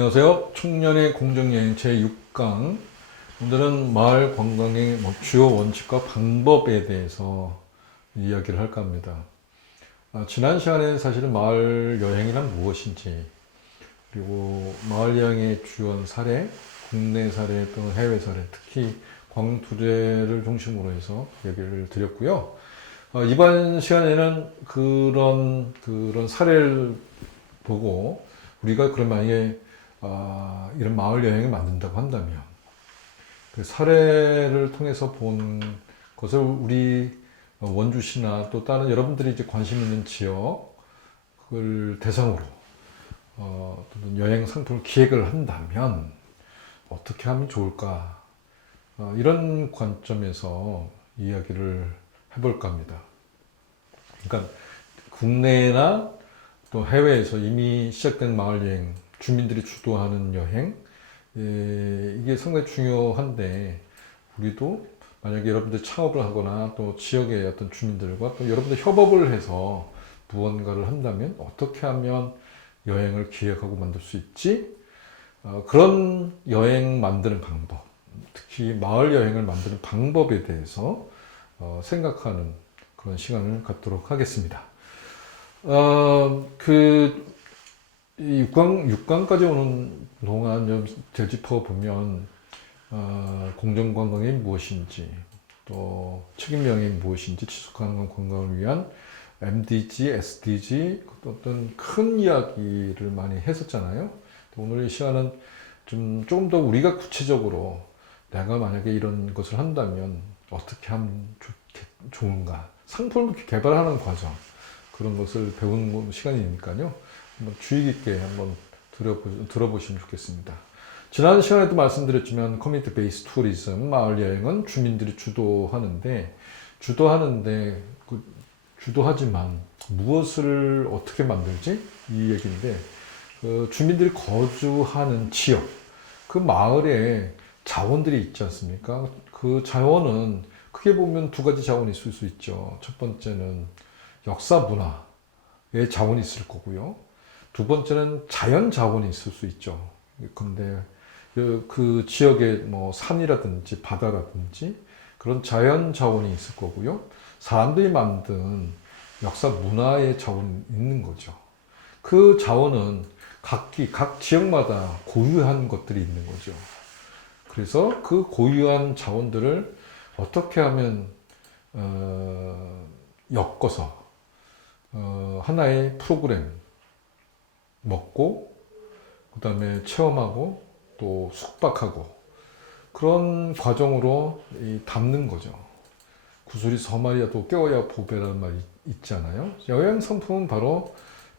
안녕하세요. 청년의 공정여행 제6강. 오늘은 마을 관광의 주요 원칙과 방법에 대해서 이야기를 할까 합니다. 지난 시간에 사실은 마을 여행이란 무엇인지, 그리고 마을 여행의 주요 사례, 국내 사례 또는 해외 사례, 특히 광투제를 중심으로 해서 얘기를 드렸고요. 이번 시간에는 그런 사례를 보고 우리가 그럼 만약에 이런 마을 여행을 만든다고 한다면 그 사례를 통해서 본 것을 우리 원주시나 또 다른 여러분들이 이제 관심 있는 지역을 대상으로 또는 여행 상품을 기획을 한다면 어떻게 하면 좋을까? 이런 관점에서 이야기를 해볼까 합니다. 그러니까 국내나 또 해외에서 이미 시작된 마을 여행, 주민들이 주도하는 여행, 이게 상당히 중요한데 우리도 만약에 여러분들 창업을 하거나 또 지역의 어떤 주민들과 또 여러분들 협업을 해서 무언가를 한다면 어떻게 하면 여행을 기획하고 만들 수 있지? 그런 여행 만드는 방법, 특히 마을 여행을 만드는 방법에 대해서 생각하는 그런 시간을 갖도록 하겠습니다. 이 6강까지 오는 동안 좀 되짚어 보면, 공정관광이 무엇인지, 또 책임여행이 무엇인지, 지속가능한 관광을 위한 MDG, SDG, 어떤 큰 이야기를 많이 했었잖아요. 오늘 이 시간은 조금 더 우리가 구체적으로 내가 만약에 이런 것을 한다면 어떻게 하면 좋은가. 상품을 개발하는 과정. 그런 것을 배우는 시간이니까요. 한번 주의 깊게 한번 들어보시면 좋겠습니다. 지난 시간에도 말씀드렸지만 커뮤니티 베이스 투리즘, 마을 여행은 주민들이 주도하지만 무엇을 어떻게 만들지? 이 얘기인데, 주민들이 거주하는 지역, 그 마을에 자원들이 있지 않습니까? 그 자원은 크게 보면 두 가지 자원이 있을 수 있죠. 첫 번째는 역사 문화의 자원이 있을 거고요. 두 번째는 자연 자원이 있을 수 있죠. 근데 그 지역에 뭐 산이라든지 바다라든지 그런 자연 자원이 있을 거고요. 사람들이 만든 역사 문화의 자원이 있는 거죠. 그 자원은 각 지역마다 고유한 것들이 있는 거죠. 그래서 그 고유한 자원들을 어떻게 하면 엮어서 하나의 프로그램 먹고 그 다음에 체험하고 또 숙박하고 그런 과정으로 담는 거죠. 구슬이 서말이라도 깨워야 보배라는 말이 있잖아요. 여행 상품은 바로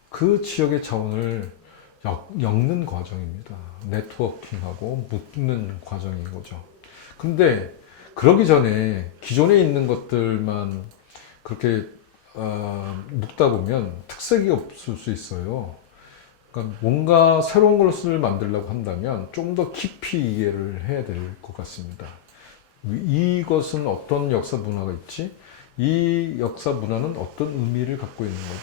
그 지역의 자원을 엮는 과정입니다. 네트워킹하고 묶는 과정인 거죠. 근데 그러기 전에 기존에 있는 것들만 그렇게 묶다 보면 특색이 없을 수 있어요. 그러니까 뭔가 새로운 것을 만들려고 한다면 좀 더 깊이 이해를 해야 될 것 같습니다. 이것은 어떤 역사 문화가 있지? 이 역사 문화는 어떤 의미를 갖고 있는 거지?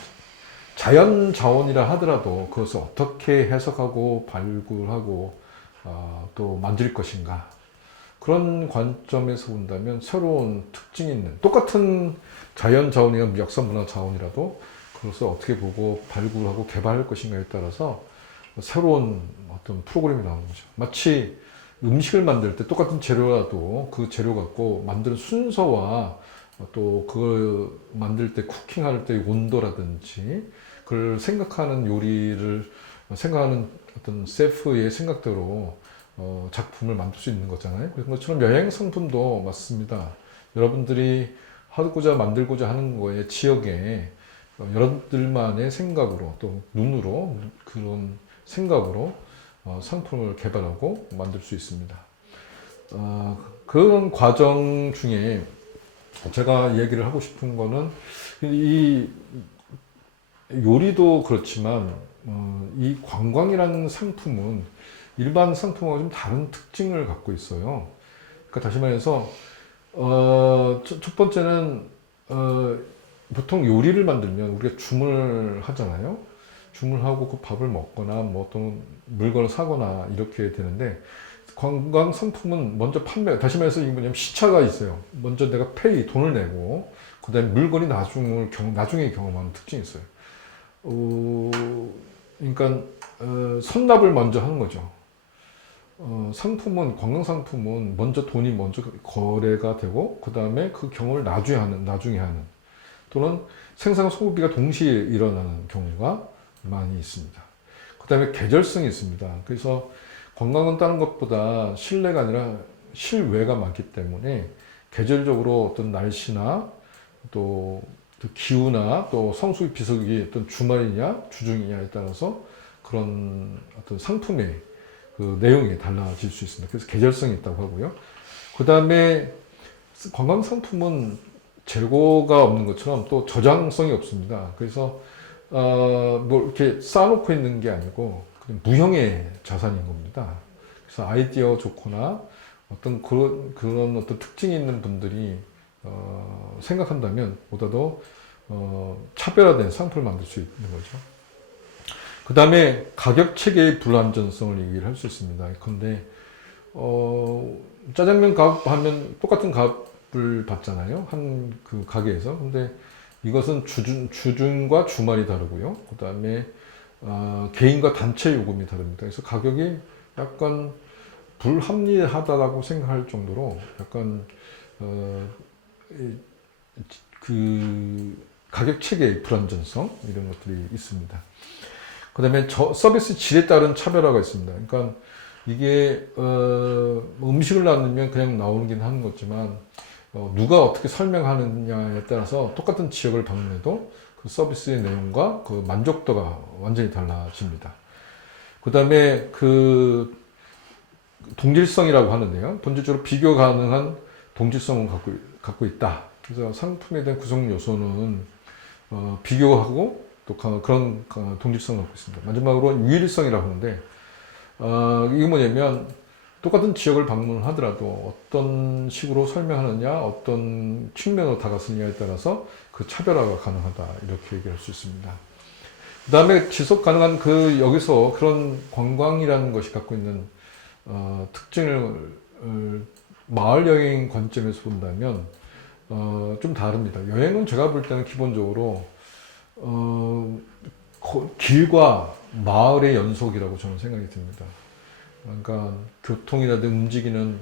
자연 자원이라 하더라도 그것을 어떻게 해석하고 발굴하고 또 만들 것인가? 그런 관점에서 본다면 새로운 특징이 있는 똑같은 자연 자원이나 역사 문화 자원이라도 그것을 어떻게 보고 발굴하고 개발할 것인가에 따라서 새로운 어떤 프로그램이 나오는 거죠. 마치 음식을 만들 때 똑같은 재료라도 그 재료 갖고 만드는 순서와 또 그걸 만들 때 쿠킹할 때 온도라든지 그걸 생각하는 요리를 생각하는 어떤 셰프의 생각대로 작품을 만들 수 있는 거잖아요. 그런 것처럼 여행 상품도 맞습니다. 여러분들이 하고자 만들고자 하는 거에 지역에 여러분들만의 생각으로 또 눈으로 그런 생각으로 상품을 개발하고 만들 수 있습니다. 그런 과정 중에 제가 얘기를 하고 싶은 거는 이 요리도 그렇지만 이 관광이라는 상품은 일반 상품하고 좀 다른 특징을 갖고 있어요. 그러니까 다시 말해서 첫 번째는 보통 요리를 만들면 우리가 주문을 하잖아요. 주문하고 그 밥을 먹거나 뭐 어떤 물건을 사거나 이렇게 되는데, 관광 상품은 먼저 다시 말해서 이게 뭐냐면 시차가 있어요. 먼저 내가 돈을 내고, 그 다음에 물건이 나중에 경험하는 특징이 있어요. 그러니까, 선납을 먼저 하는 거죠. 관광 상품은 돈이 먼저 거래가 되고, 그 다음에 그 경험을 나중에 하는, 또는 생산과 소비가 동시에 일어나는 경우가 많이 있습니다. 그 다음에 계절성이 있습니다. 그래서 관광은 다른 것보다 실내가 아니라 실외가 많기 때문에 계절적으로 어떤 날씨나 또 기후나 또 성수기 비수기 어떤 주말이냐 주중이냐에 따라서 그런 어떤 상품의 그 내용이 달라질 수 있습니다. 그래서 계절성이 있다고 하고요. 그 다음에 관광 상품은 재고가 없는 것처럼 또 저장성이 없습니다. 그래서 뭐 이렇게 쌓아놓고 있는 게 아니고 그냥 무형의 자산인 겁니다. 그래서 아이디어 좋거나 어떤 그런 어떤 특징이 있는 분들이 생각한다면 보다 더 차별화된 상품을 만들 수 있는 거죠. 그 다음에 가격 체계의 불안전성을 얘기를 할 수 있습니다. 근데 짜장면 값 하면 똑같은 값을 받잖아요. 한 그 가게에서. 근데 이것은 주중과 주말이 다르고요. 그 다음에 개인과 단체 요금이 다릅니다. 그래서 가격이 약간 불합리하다라고 생각할 정도로 약간 그 가격 체계의 불안전성 이런 것들이 있습니다. 그 다음에 서비스 질에 따른 차별화가 있습니다. 그러니까 이게 음식을 나누면 그냥 나오긴 하는 거지만 누가 어떻게 설명하느냐에 따라서 똑같은 지역을 방문해도 그 서비스의 내용과 그 만족도가 완전히 달라집니다. 그 다음에 그 동질성이라고 하는데요. 본질적으로 비교 가능한 동질성을 갖고 있다. 그래서 상품에 대한 구성 요소는 비교하고 또 그런 동질성을 갖고 있습니다. 마지막으로 유일성이라고 하는데 이게 뭐냐면 똑같은 지역을 방문하더라도 어떤 식으로 설명하느냐, 어떤 측면으로 다가서느냐에 따라서 그 차별화가 가능하다 이렇게 얘기할 수 있습니다. 그 다음에 지속 가능한 여기서 그런 관광이라는 것이 갖고 있는 특징을 마을 여행 관점에서 본다면 좀 다릅니다. 여행은 제가 볼 때는 기본적으로 길과 마을의 연속이라고 저는 생각이 듭니다. 그러니까 교통이라든지 움직이는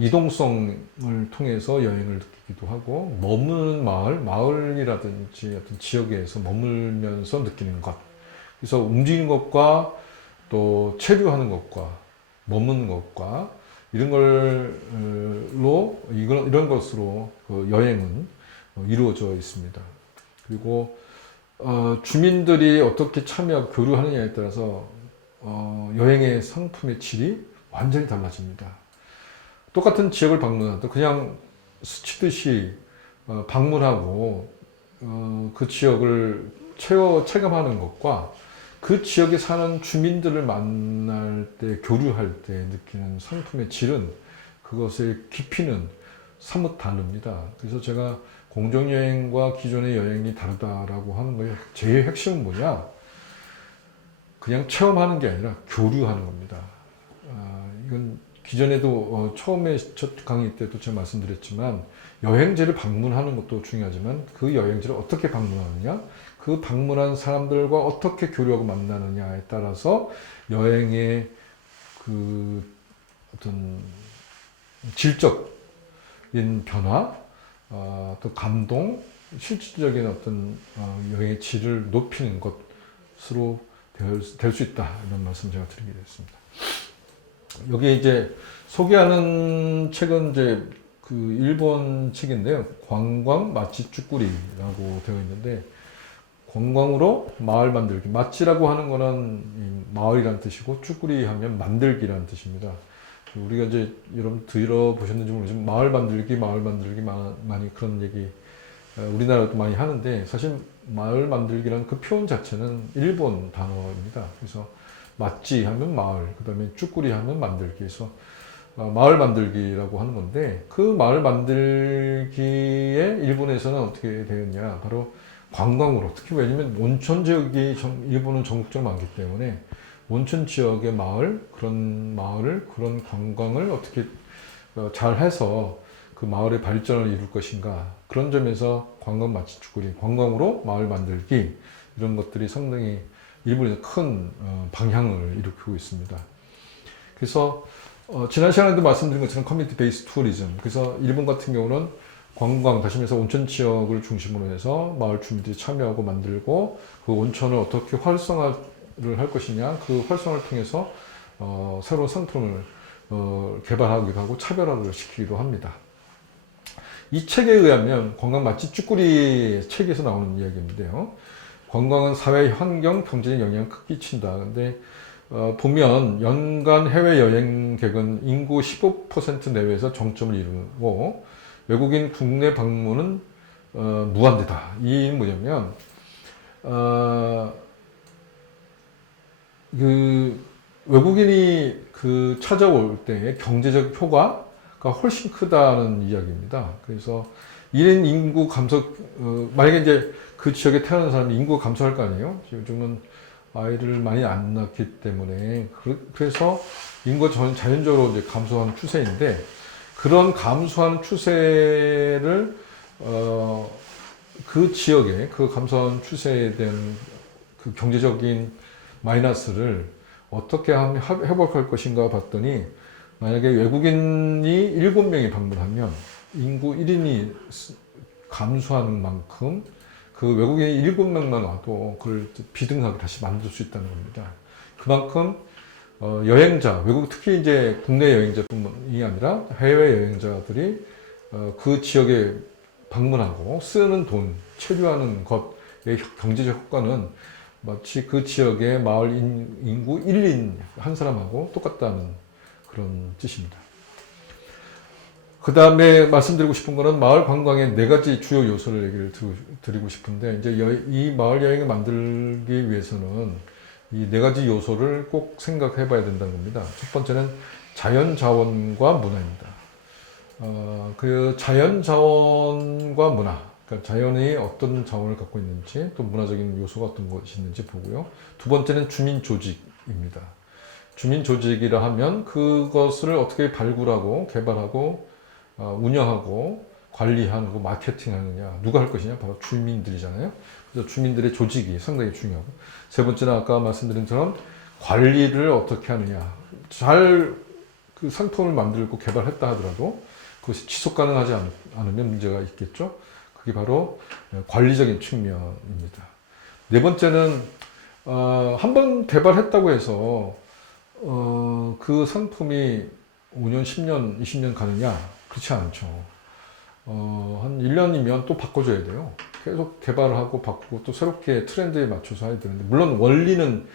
이동성을 통해서 여행을 느끼기도 하고, 머무는 마을이라든지 어떤 지역에서 머물면서 느끼는 것. 그래서 움직이는 것과 또 체류하는 것과 머무는 것과 이런 이런 것으로 그 여행은 이루어져 있습니다. 그리고 주민들이 어떻게 참여하고 교류하느냐에 따라서 여행의 상품의 질이 완전히 달라집니다. 똑같은 지역을 방문하도 그냥 스치듯이 방문하고 그 지역을 체감하는 것과 그 지역에 사는 주민들을 만날 때, 교류할 때 느끼는 상품의 질은, 그것의 깊이는 사뭇 다릅니다. 그래서 제가 공정여행과 기존의 여행이 다르다라고 하는 거예요. 제일 핵심은 뭐냐? 그냥 체험하는 게 아니라 교류하는 겁니다. 이건 기존에도 처음에 첫 강의 때도 제가 말씀드렸지만, 여행지를 방문하는 것도 중요하지만 그 여행지를 어떻게 방문하느냐, 그 방문한 사람들과 어떻게 교류하고 만나느냐에 따라서 여행의 그 어떤 질적인 변화, 또 감동, 실질적인 어떤 여행의 질을 높이는 것으로 될 수 있다, 이런 말씀 제가 드리게 됐습니다. 여기 이제 소개하는 책은 이제 그 일본 책인데요. 관광 맛집 쭈꾸리라고 되어 있는데, 관광으로 마을 만들기. 맛지라고 하는 거는 마을이라는 뜻이고, 쭈꾸리 하면 만들기라는 뜻입니다. 우리가 이제 여러분 들어보셨는지 모르지만 마을 만들기 많이 그런 얘기 우리나라도 많이 하는데, 사실 마을 만들기라는 그 표현 자체는 일본 단어입니다. 그래서 맛지 하면 마을, 그 다음에 쭈꾸리 하면 만들기. 그래서 마을 만들기라고 하는 건데, 그 마을 만들기에 일본에서는 어떻게 되었냐, 바로 관광으로, 특히 왜냐면 온천 지역이 일본은 전국적으로 많기 때문에 온천 지역의 마을을 그런 관광을 어떻게 잘 해서 그 마을의 발전을 이룰 것인가, 그런 점에서 관광 맛집 쭈꾸리, 관광으로 마을 만들기, 이런 것들이 상당히 일본에서 큰 방향을 일으키고 있습니다. 그래서 지난 시간에도 말씀드린 것처럼 커뮤니티 베이스 투어리즘, 그래서 일본 같은 경우는 관광, 다시 말해서 온천 지역을 중심으로 해서 마을 주민들이 참여하고 만들고, 그 온천을 어떻게 활성화를 할 것이냐, 그 활성화를 통해서 새로운 상품을 개발하기도 하고 차별화를 시키기도 합니다. 이 책에 의하면 관광 맛집 쭈꾸리 책에서 나오는 이야기인데요. 관광은 사회, 환경, 경제에 영향을 크게 끼친다. 근데 보면 연간 해외 여행객은 인구 15% 내외에서 정점을 이루고 외국인 국내 방문은 무한대다. 이 뭐냐면 그 외국인이 그 찾아올 때의 경제적 효과가 훨씬 크다는 이야기입니다. 그래서 1인 인구 감소, 만약에 이제 그 지역에 태어난 사람이 인구가 감소할 거 아니에요? 요즘은 아이를 많이 안 낳기 때문에, 그래서 인구가 자연적으로 이제 감소하는 추세인데, 그런 감소하는 추세를, 그 지역의 그 감소하는 추세에 대한 그 경제적인 마이너스를 어떻게 하면 회복할 것인가 봤더니, 만약에 외국인이 7명이 방문하면 인구 1인이 감소하는 만큼 그 외국인이 7명만 와도 그걸 비등하게 다시 만들 수 있다는 겁니다. 그만큼 여행자, 외국, 특히 이제 국내 여행자뿐만이 아니라 해외 여행자들이 그 지역에 방문하고 쓰는 돈, 체류하는 것의 경제적 효과는 마치 그 지역의 마을 인구 1인 한 사람하고 똑같다는 그런 뜻입니다. 그 다음에 말씀드리고 싶은 거는 마을 관광의 4가지 주요 요소를 얘기를 드리고 싶은데, 이제 이 마을 여행을 만들기 위해서는 이 4가지 요소를 꼭 생각해 봐야 된다는 겁니다. 첫 번째는 자연 자원과 문화입니다. 그 자연 자원과 문화, 그러니까 자연이 어떤 자원을 갖고 있는지, 또 문화적인 요소가 어떤 것이 있는지 보고요. 두 번째는 주민 조직입니다. 주민 조직이라 하면 그것을 어떻게 발굴하고 개발하고 운영하고 관리하고 마케팅하느냐, 누가 할 것이냐, 바로 주민들이잖아요. 그래서 주민들의 조직이 상당히 중요하고, 세 번째는 아까 말씀드린 것처럼 관리를 어떻게 하느냐. 잘 그 상품을 만들고 개발했다 하더라도 그것이 지속 가능하지 않으면 문제가 있겠죠. 그게 바로 관리적인 측면입니다. 네 번째는 한번 개발했다고 해서 그 상품이 5년, 10년, 20년 가느냐? 그렇지 않죠. 한 1년이면 또 바꿔줘야 돼요. 계속 개발을 하고 바꾸고 또 새롭게 트렌드에 맞춰서 해야 되는데, 물론 원리는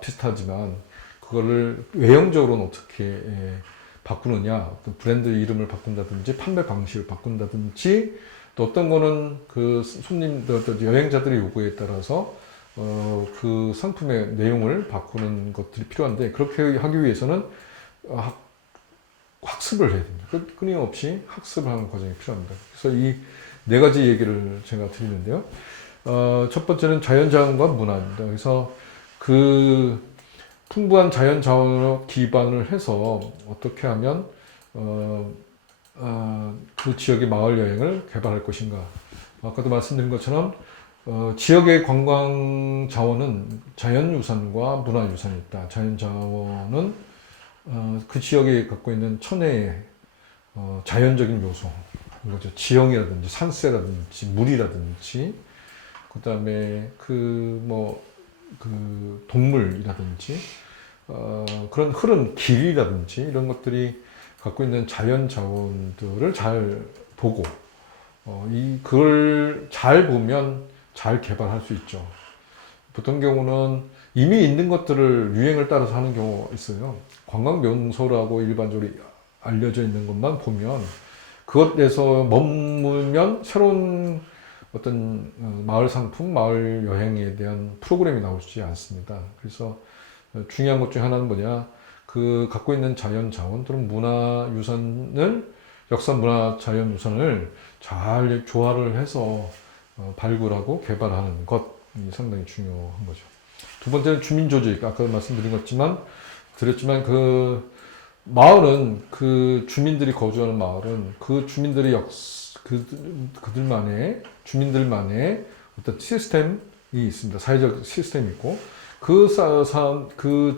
비슷하지만 그거를 외형적으로는 어떻게 바꾸느냐, 어떤 브랜드 이름을 바꾼다든지 판매 방식을 바꾼다든지, 또 어떤 거는 그 손님들, 여행자들의 요구에 따라서 그 상품의 내용을 바꾸는 것들이 필요한데, 그렇게 하기 위해서는 학습을 해야 됩니다. 끊임없이 학습을 하는 과정이 필요합니다. 그래서 이 4가지 얘기를 제가 드리는데요. 첫 번째는 자연자원과 문화입니다. 그래서 그 풍부한 자연자원으로 기반을 해서 어떻게 하면 그 지역의 마을 여행을 개발할 것인가. 아까도 말씀드린 것처럼 지역의 관광 자원은 자연유산과 문화유산이 있다. 자연자원은 그 지역에 갖고 있는 천혜의 자연적인 요소, 이거죠. 지형이라든지 산세라든지 물이라든지, 그 다음에 그 동물이라든지, 그런 흐름, 길이라든지 이런 것들이 갖고 있는 자연 자원들을 잘 보고, 그걸 잘 보면 잘 개발할 수 있죠. 보통 경우는 이미 있는 것들을 유행을 따라서 하는 경우가 있어요. 관광 명소라고 일반적으로 알려져 있는 것만 보면 그것에서 머물면 새로운 어떤 마을 상품, 마을 여행에 대한 프로그램이 나오지 않습니다. 그래서 중요한 것 중에 하나는 뭐냐, 그 갖고 있는 자연 자원 또는 문화 유산을, 역사 문화 자연 유산을 잘 조화를 해서 발굴하고 개발하는 것이 상당히 중요한 거죠. 두 번째는 주민 조직. 아까 말씀드린 것지만 드렸지만 그 마을은 그 주민들이 거주하는 마을은 그 주민들의 그들만의 주민들만의 어떤 시스템이 있습니다. 사회적 시스템이 있고 그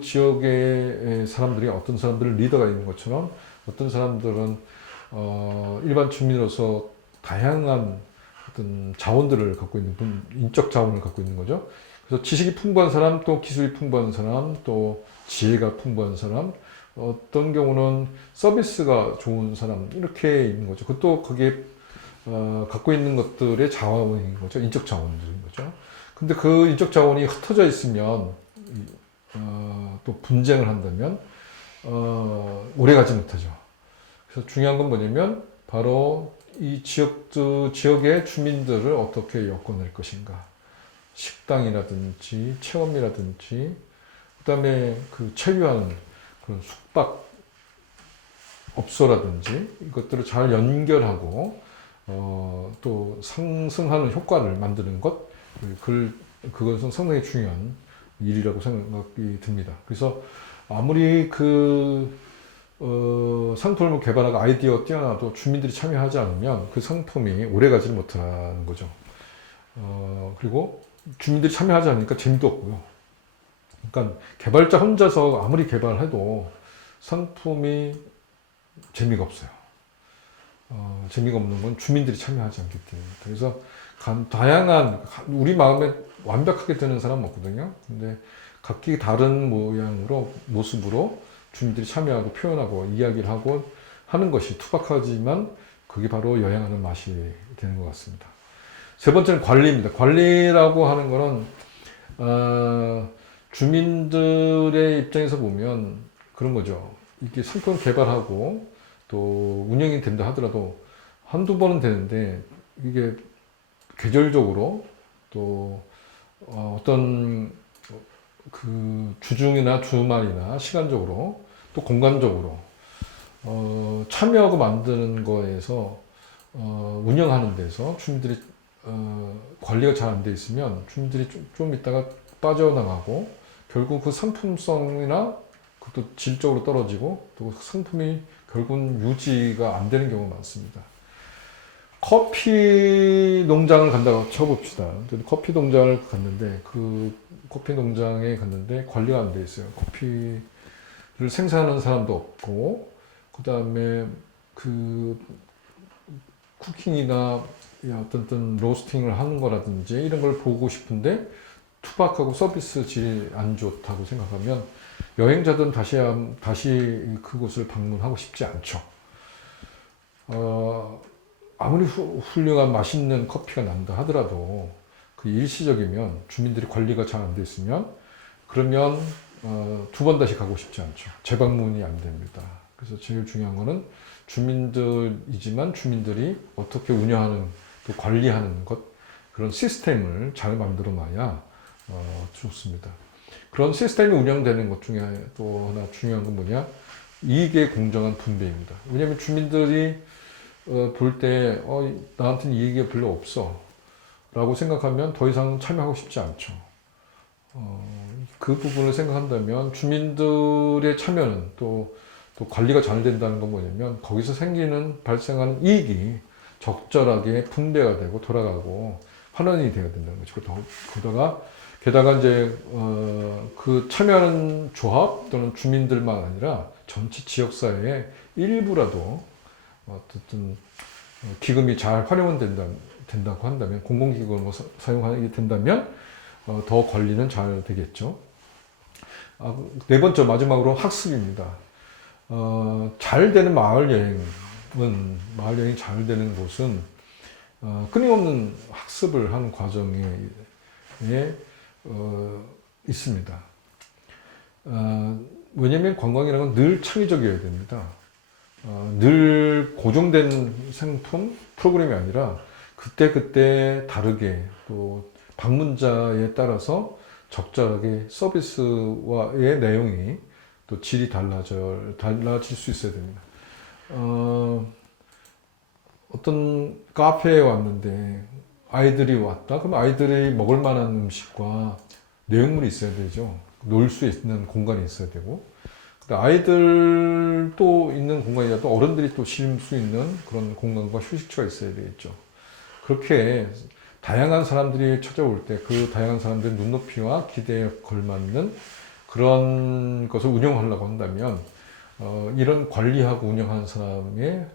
지역의 사람들이 어떤 사람들은 리더가 있는 것처럼 어떤 사람들은 일반 주민으로서 다양한 어떤 자원들을 갖고 있는 인적 자원을 갖고 있는 거죠. 그래서 지식이 풍부한 사람, 또 기술이 풍부한 사람, 또 지혜가 풍부한 사람, 어떤 경우는 서비스가 좋은 사람 이렇게 있는 거죠. 그것도 거기에 갖고 있는 것들의 자원인 거죠. 인적 자원들인 거죠. 근데 그 인적 자원이 흩어져 있으면 또 분쟁을 한다면 오래 가지 못하죠. 그래서 중요한 건 뭐냐면 바로 이 지역의 주민들을 어떻게 엮어낼 것인가. 식당이라든지 체험이라든지 그다음에 그 체류하는 그런 숙박 업소라든지 이것들을 잘 연결하고 또 상승하는 효과를 만드는 것 그것은 상당히 중요한 일이라고 생각이 듭니다. 그래서 아무리 상품을 개발하고 아이디어 뛰어나도 주민들이 참여하지 않으면 그 상품이 오래가지 못하는 거죠. 그리고 주민들이 참여하지 않으니까 재미도 없고요. 그러니까 개발자 혼자서 아무리 개발해도 상품이 재미가 없어요. 재미가 없는 건 주민들이 참여하지 않기 때문입니다. 그래서 다양한 우리 마음에 완벽하게 되는 사람은 없거든요. 근데 각기 다른 모습으로 주민들이 참여하고 표현하고 이야기를 하고 하는 것이 투박하지만 그게 바로 여행하는 맛이 되는 것 같습니다. 세 번째는 관리입니다. 관리라고 하는 거는 주민들의 입장에서 보면 그런 거죠. 이게 상품 개발하고 또 운영이 된다 하더라도 한두 번은 되는데 이게 계절적으로 또 어떤 그 주중이나 주말이나 시간적으로 또 공간적으로 참여하고 만드는 거에서 운영하는 데서 주민들이 관리가 잘 안 돼 있으면 주민들이 좀 있다가 빠져나가고 결국 그 상품성이나 그것도 질적으로 떨어지고 또 상품이 결국은 유지가 안 되는 경우가 많습니다. 커피 농장을 간다고 쳐봅시다. 커피 농장을 갔는데 그 커피 농장에 갔는데 관리가 안 돼 있어요. 커피를 생산하는 사람도 없고 그 다음에 그 쿠킹이나 어떤 로스팅을 하는 거라든지 이런 걸 보고 싶은데 투박하고 서비스 질이 안 좋다고 생각하면 여행자들은 다시 그곳을 방문하고 싶지 않죠. 아무리 훌륭한 맛있는 커피가 난다 하더라도 그 일시적이면 주민들이 관리가 잘 안 돼 있으면 그러면 두 번 다시 가고 싶지 않죠. 재방문이 안 됩니다. 그래서 제일 중요한 거는 주민들이지만 주민들이 어떻게 운영하는 또 관리하는 것 그런 시스템을 잘 만들어 놔야 좋습니다. 그런 시스템이 운영되는 것 중에 또 하나 중요한 건 뭐냐? 이익의 공정한 분배입니다. 왜냐하면 주민들이 볼 때 나한테는 이익이 별로 없어 라고 생각하면 더 이상 참여하고 싶지 않죠. 그 부분을 생각한다면 주민들의 참여는 또 관리가 잘 된다는 건 뭐냐면 거기서 발생하는 이익이 적절하게 분배가 되고 돌아가고 환원이 되어야 된다는 거죠. 게다가 이제 그 참여하는 조합 또는 주민들만 아니라 전체 지역사회의 일부라도 어쨌든 기금이 잘 활용은 된다고 한다면 공공기금을 사용하게 된다면 더 관리는 잘 되겠죠. 네 번째 마지막으로 학습입니다. 잘 되는 마을 여행이 잘 되는 곳은 끊임없는 학습을 하는 과정에 있습니다. 왜냐하면 관광이라는 건 늘 창의적이어야 됩니다. 늘 고정된 상품, 프로그램이 아니라 그때 다르게 또 방문자에 따라서 적절하게 서비스와의 내용이 또 질이 달라질 수 있어야 됩니다. 어떤 카페에 왔는데 아이들이 왔다? 그럼 아이들이 먹을 만한 음식과 내용물이 있어야 되죠. 놀 수 있는 공간이 있어야 되고. 아이들도 있는 공간이라도 어른들이 또 쉴 수 있는 그런 공간과 휴식처가 있어야 되겠죠. 그렇게 다양한 사람들이 찾아올 때 그 다양한 사람들의 눈높이와 기대에 걸맞는 그런 것을 운영하려고 한다면 이런 관리하고 운영하는 사람의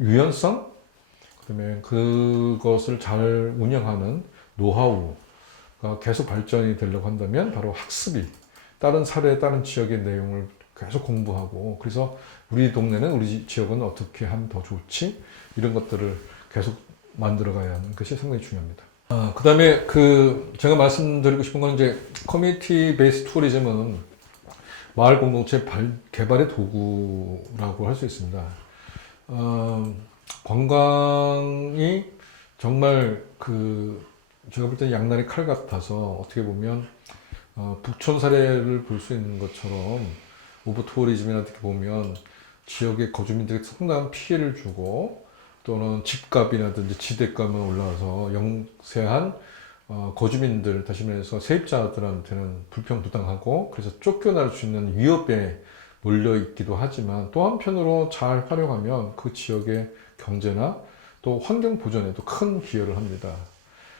유연성, 그다음에 그것을 잘 운영하는 노하우가 계속 발전이 되려고 한다면 바로 학습이 다른 사례, 다른 지역의 내용을 계속 공부하고 그래서 우리 동네는 우리 지역은 어떻게 하면 더 좋지? 이런 것들을 계속 만들어가야 하는 것이 상당히 중요합니다. 그 다음에 제가 말씀드리고 싶은 건 이제 커뮤니티 베이스 투어리즘은 마을 공동체 개발의 도구라고 할 수 있습니다. 관광이 정말 제가 볼 때 양날의 칼 같아서 어떻게 보면 북촌 사례를 볼 수 있는 것처럼 오버 투어리즘이나 어떻게 보면 지역의 거주민들에게 상당한 피해를 주고 또는 집값이라든지 지대값만 올라와서 영세한 거주민들, 다시 말해서 세입자들한테는 불평부당하고 그래서 쫓겨날 수 있는 위협에 몰려 있기도 하지만 또 한편으로 잘 활용하면 그 지역의 경제나 또 환경 보전에도 큰 기여를 합니다.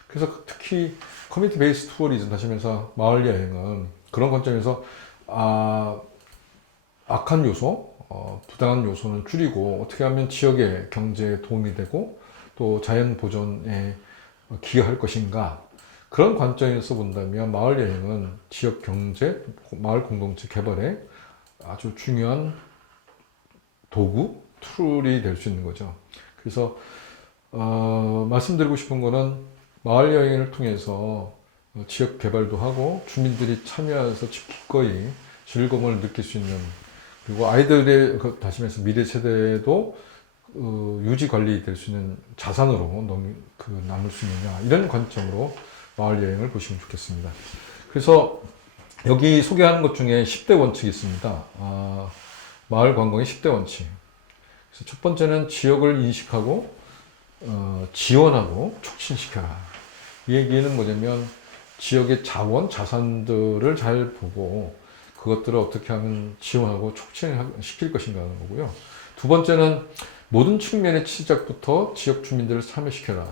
그래서 특히 커뮤니티 베이스 투어리즘, 다시 말해서 마을 여행은 그런 관점에서 악한 요소, 부당한 요소는 줄이고 어떻게 하면 지역의 경제에 도움이 되고 또 자연 보존에 기여할 것인가 그런 관점에서 본다면 마을 여행은 지역 경제, 마을 공동체 개발에 아주 중요한 도구, 툴이 될 수 있는 거죠. 그래서 말씀드리고 싶은 거는 마을 여행을 통해서 지역 개발도 하고 주민들이 참여해서 기꺼이 즐거움을 느낄 수 있는 그리고 아이들의 다시 말해서 미래 세대도 유지 관리될 수 있는 자산으로 남을 수 있느냐 이런 관점으로 마을 여행을 보시면 좋겠습니다. 그래서 여기 소개하는 것 중에 10대 원칙이 있습니다. 마을 관광의 10대 원칙. 그래서 첫 번째는 지역을 인식하고 지원하고 촉진시켜라. 이 얘기는 뭐냐면 지역의 자산들을 잘 보고 그것들을 어떻게 하면 지원하고 촉진시킬 것인가 하는 거고요. 두 번째는 모든 측면의 시작부터 지역 주민들을 참여시켜라.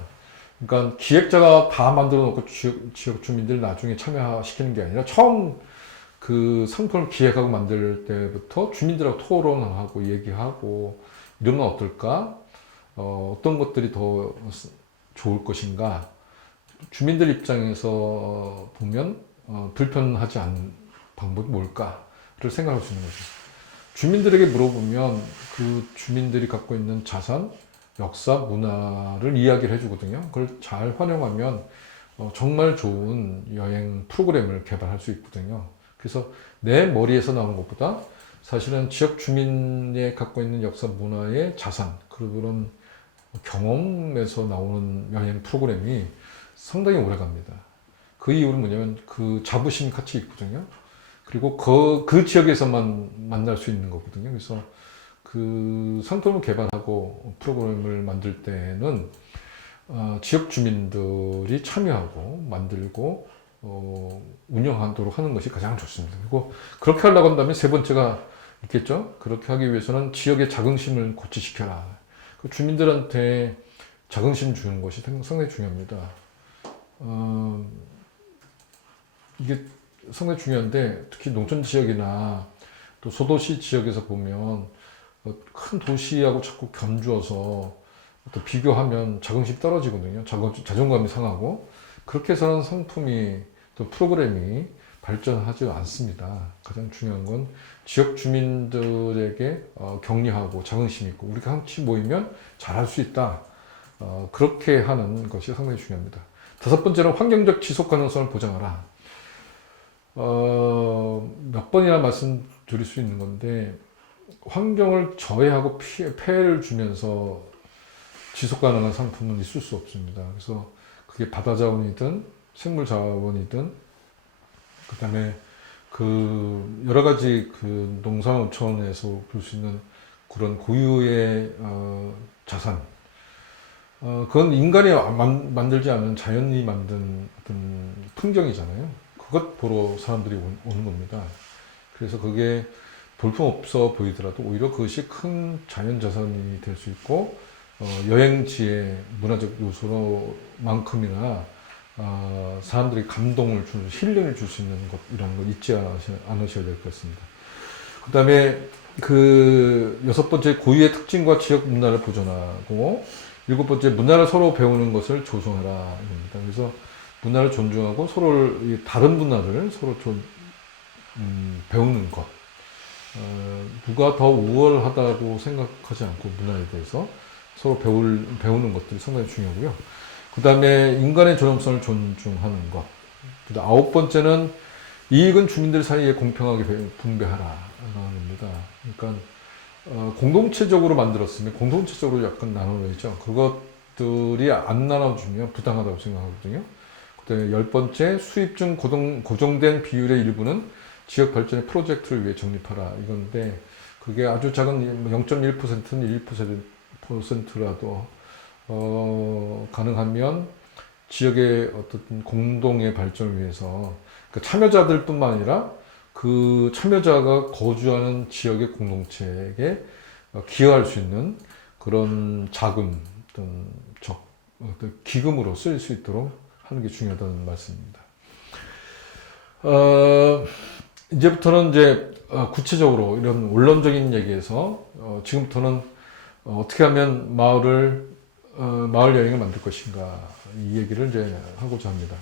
그러니까 기획자가 다 만들어 놓고 지역 주민들 나중에 참여시키는 게 아니라 처음 그 상품을 기획하고 만들 때부터 주민들하고 토론하고 얘기하고 이러면 어떨까? 어떤 것들이 더 좋을 것인가? 주민들 입장에서 보면 불편하지 않은 방법이 뭘까를 생각할 수 있는 거죠. 주민들에게 물어보면 그 주민들이 갖고 있는 자산, 역사, 문화를 이야기를 해주거든요. 그걸 잘 활용하면 정말 좋은 여행 프로그램을 개발할 수 있거든요. 그래서 내 머리에서 나오는 것보다 사실은 지역 주민이 갖고 있는 역사, 문화의 자산, 그런 경험에서 나오는 여행 프로그램이 상당히 오래 갑니다. 그 이유는 뭐냐면 그 자부심 같이 있거든요. 그리고 그 지역에서만 만날 수 있는 거거든요. 그래서 그 상품을 개발하고 프로그램을 만들 때는 지역 주민들이 참여하고 만들고 운영하도록 하는 것이 가장 좋습니다. 그리고 그렇게 하려고 한다면 세 번째가 있겠죠. 그렇게 하기 위해서는 지역의 자긍심을 고취시켜라. 그 주민들한테 자긍심 주는 것이 상당히 중요합니다. 이게 상당히 중요한데 특히 농촌 지역이나 또 소도시 지역에서 보면 큰 도시하고 자꾸 견주어서 또 비교하면 자긍심이 떨어지거든요. 자존감이 상하고 그렇게 해서는 상품이 또 프로그램이 발전하지 않습니다. 가장 중요한 건 지역 주민들에게 격려하고 자긍심 있고 우리가 같이 모이면 잘할 수 있다. 그렇게 하는 것이 상당히 중요합니다. 다섯 번째는 환경적 지속 가능성을 보장하라. 몇 번이나 말씀드릴 수 있는 건데 환경을 저해하고 폐해를 주면서 지속 가능한 상품은 있을 수 없습니다. 그래서 그게 바다 자원이든 생물 자원이든 그다음에 그 여러 가지 그 농산어촌에서 볼 수 있는 그런 고유의 자산 그건 인간이 만들지 않은 자연이 만든 어떤 풍경이잖아요. 그것 보러 사람들이 오는 겁니다. 그래서 그게 볼품없어 보이더라도 오히려 그것이 큰 자연자산이 될 수 있고, 여행지의 문화적 요소로만큼이나 사람들이 감동을 힐링을 줄 수 있는 것, 이런 거 잊지 않으셔야 될 것 같습니다. 그 다음에 그 여섯 번째, 고유의 특징과 지역 문화를 보존하고, 일곱 번째, 문화를 서로 배우는 것을 조성하라 입니다. 그래서 문화를 존중하고 서로를, 다른 문화를 서로 배우는 것. 누가 더 우월하다고 생각하지 않고 문화에 대해서 서로 배우는 것들이 상당히 중요하고요. 그 다음에 인간의 존엄성을 존중하는 것. 그다음 아홉 번째는 이익은 주민들 사이에 공평하게 분배하라라는 겁니다. 그러니까 공동체적으로 만들었으면 공동체적으로 약간 나눠야죠. 그것들이 안 나눠주면 부당하다고 생각하거든요. 그다음에 열 번째, 수입 중 고정된 비율의 일부는 지역 발전의 프로젝트를 위해 적립하라 이건데, 그게 아주 작은 0.1%는 1%라도 가능하면 지역의 어떤 공동의 발전을 위해서, 그러니까 참여자들뿐만 아니라 그 참여자가 거주하는 지역의 공동체에게 기여할 수 있는 그런 자금, 어떤 기금으로 쓰일 수 있도록 하는 게 중요하다는 말씀입니다. 이제부터는 이제 구체적으로 이런 원론적인 얘기에서 지금부터는 어떻게 하면 마을 여행을 만들 것인가, 이 얘기를 이제 하고자 합니다.